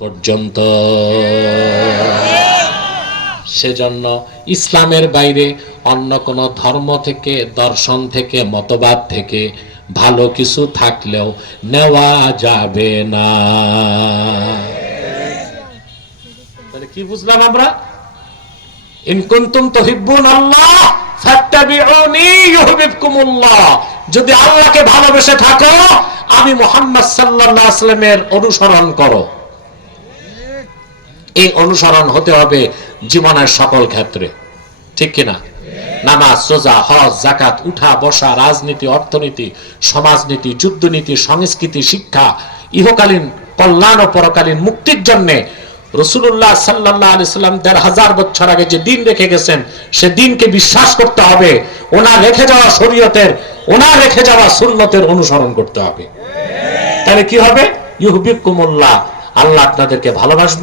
পর্যন্ত। সেজন্য ইসলামের বাইরে অন্য কোন ধর্ম থেকে, দর্শন থেকে, মতবাদ থেকে ভালো কিছু থাকলেও নেওয়া যাবে না। তাহলে কি বুঝলাম আমরা? ইন কুনতুম তুহিব্বুনাল্লাহ ফাত্তাবিউনি ইউহিব্বুকুমুল্লাহ। যদি আল্লাহকে ভালোবেসে থাকো, আমি মুহাম্মদ সাল্লাল্লাহু আলাইহি ওয়াসাল্লামের অনুসরণ করো। এই অনুসরণ হতে হবে জীবনের সকল ক্ষেত্রে, ঠিক কিনা? নামাজ, রোজা, হজ, যাকাত, উঠা বসা, রাজনীতি, অর্থনীতি, সমাজনীতি, যুদ্ধনীতি, সংস্কৃতি, শিক্ষা, ইহকালীন কল্যাণ ও পরকালীন মুক্তির জন্য রাসূলুল্লাহ সাল্লাল্লাহু আলাইহি ওয়াসাল্লাম ১৫০০ বছর আগে যে দিন রেখে গেছেন, সে দিনকে বিশ্বাস করতে হবে। ওনার রেখে যাওয়া শরীয়তের, ওনার রেখে যাওয়া সুন্নতের অনুসরণ করতে হবে। তাহলে কি হবে? ইউহিব্বুকুমুল্লাহ, আল্লাহ আপনাদেরকে ভালোবাসবেন।